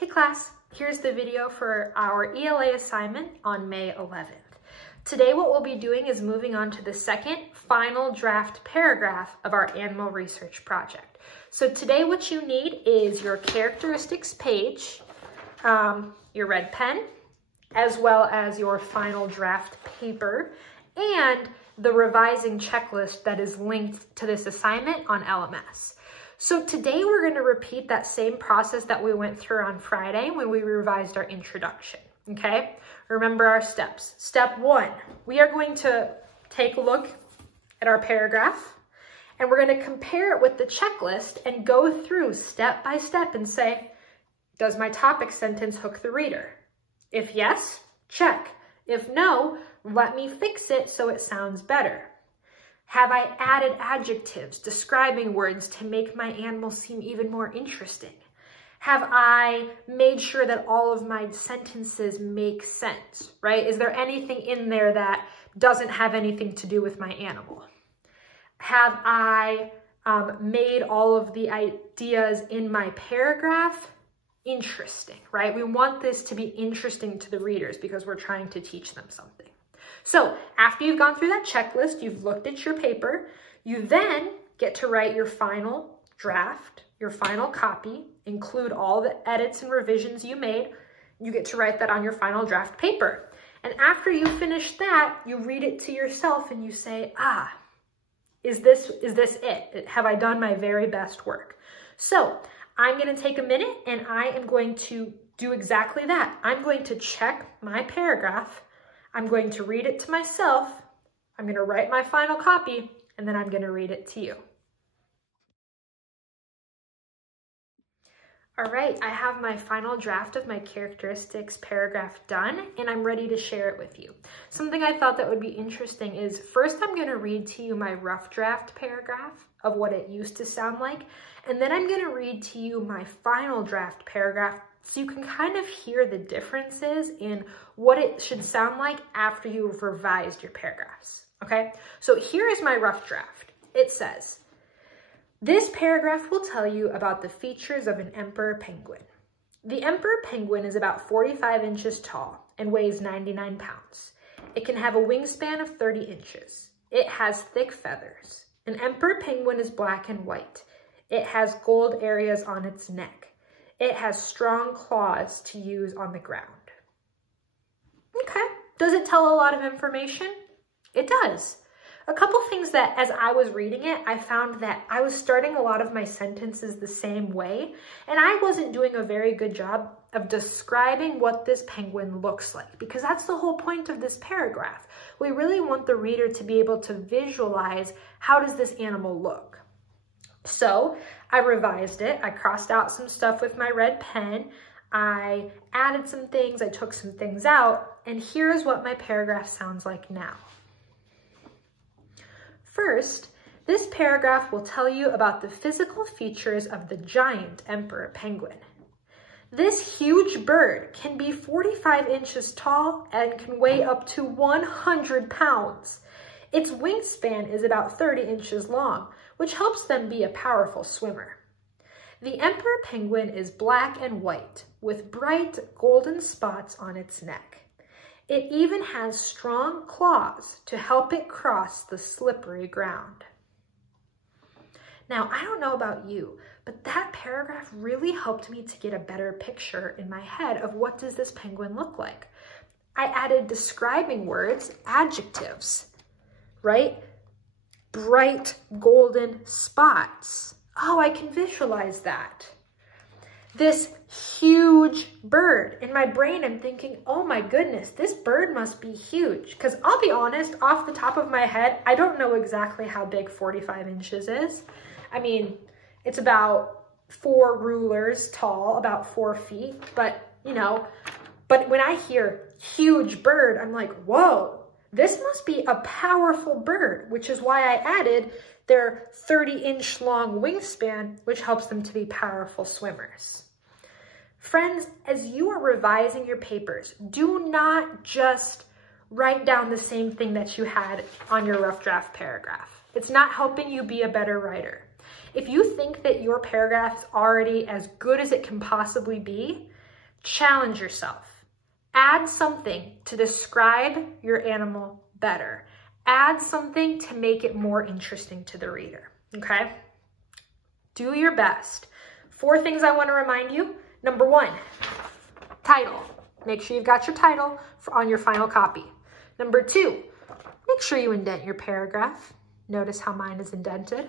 Hey class, here's the video for our ELA assignment on May 11th. Today what we'll be doing is moving on to the second final draft paragraph of our animal research project. So today what you need is your characteristics page, your red pen, as well as your final draft paper, and the revising checklist that is linked to this assignment on LMS. So today we're going to repeat that same process that we went through on Friday when we revised our introduction, okay? Remember our steps. Step 1, we are going to take a look at our paragraph and we're going to compare it with the checklist and go through step by step and say, does my topic sentence hook the reader? If yes, check. If no, let me fix it so it sounds better. Have I added adjectives, describing words to make my animal seem even more interesting? Have I made sure that all of my sentences make sense, right? Is there anything in there that doesn't have anything to do with my animal? Have I made all of the ideas in my paragraph interesting, right? We want this to be interesting to the readers because we're trying to teach them something. So after you've gone through that checklist, you've looked at your paper, you then get to write your final draft, your final copy, include all the edits and revisions you made. You get to write that on your final draft paper. And after you finish that, you read it to yourself and you say, is this it? Have I done my very best work? So I'm going to take a minute and I am going to do exactly that. I'm going to check my paragraph. I'm going to read it to myself, I'm going to write my final copy, and then I'm going to read it to you. All right, I have my final draft of my characteristics paragraph done, and I'm ready to share it with you. Something I thought that would be interesting is first I'm going to read to you my rough draft paragraph of what it used to sound like, and then I'm going to read to you my final draft paragraph so you can kind of hear the differences in what it should sound like after you've revised your paragraphs, okay? So here is my rough draft. It says, this paragraph will tell you about the features of an emperor penguin. The emperor penguin is about 45 inches tall and weighs 99 pounds. It can have a wingspan of 30 inches. It has thick feathers. An emperor penguin is black and white. It has gold areas on its neck. It has strong claws to use on the ground. Okay, does it tell a lot of information? It does. A couple things that as I was reading it, I found that I was starting a lot of my sentences the same way, and I wasn't doing a very good job of describing what this penguin looks like, because that's the whole point of this paragraph. We really want the reader to be able to visualize how does this animal look. So I revised it. I crossed out some stuff with my red pen. I added some things. I took some things out. And here's what my paragraph sounds like now. First, this paragraph will tell you about the physical features of the giant emperor penguin. This huge bird can be 45 inches tall and can weigh up to 100 pounds. Its wingspan is about 30 inches long, which helps them be a powerful swimmer. The emperor penguin is black and white with bright golden spots on its neck. It even has strong claws to help it cross the slippery ground. Now, I don't know about you, but that paragraph really helped me to get a better picture in my head of what does this penguin look like. I added describing words, adjectives, right? Bright golden spots. Oh, I can visualize that. This huge bird. In my brain, I'm thinking, oh my goodness, this bird must be huge. Because I'll be honest, off the top of my head, I don't know exactly how big 45 inches is. I mean, it's about 4 rulers tall, about 4 feet. But, you know, but when I hear huge bird, I'm like, whoa. This must be a powerful bird, which is why I added their 30-inch long wingspan, which helps them to be powerful swimmers. Friends, as you are revising your papers, do not just write down the same thing that you had on your rough draft paragraph. It's not helping you be a better writer. If you think that your paragraph is already as good as it can possibly be, Challenge yourself. Add something to describe your animal better. Add something to make it more interesting to the reader, okay? Do your best. 4 things I want to remind you. Number 1, title. Make sure you've got your title on your final copy. Number 2, make sure you indent your paragraph. Notice how mine is indented.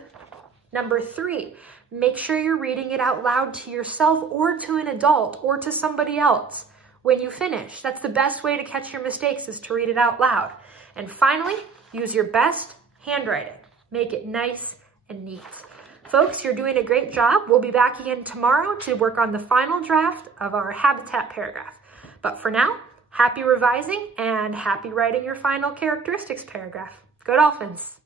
Number 3, make sure you're reading it out loud to yourself or to an adult or to somebody else when you finish. That's the best way to catch your mistakes, is to read it out loud. And finally, use your best handwriting. Make it nice and neat. Folks, you're doing a great job. We'll be back again tomorrow to work on the final draft of our habitat paragraph. But for now, happy revising and happy writing your final characteristics paragraph. Go Dolphins!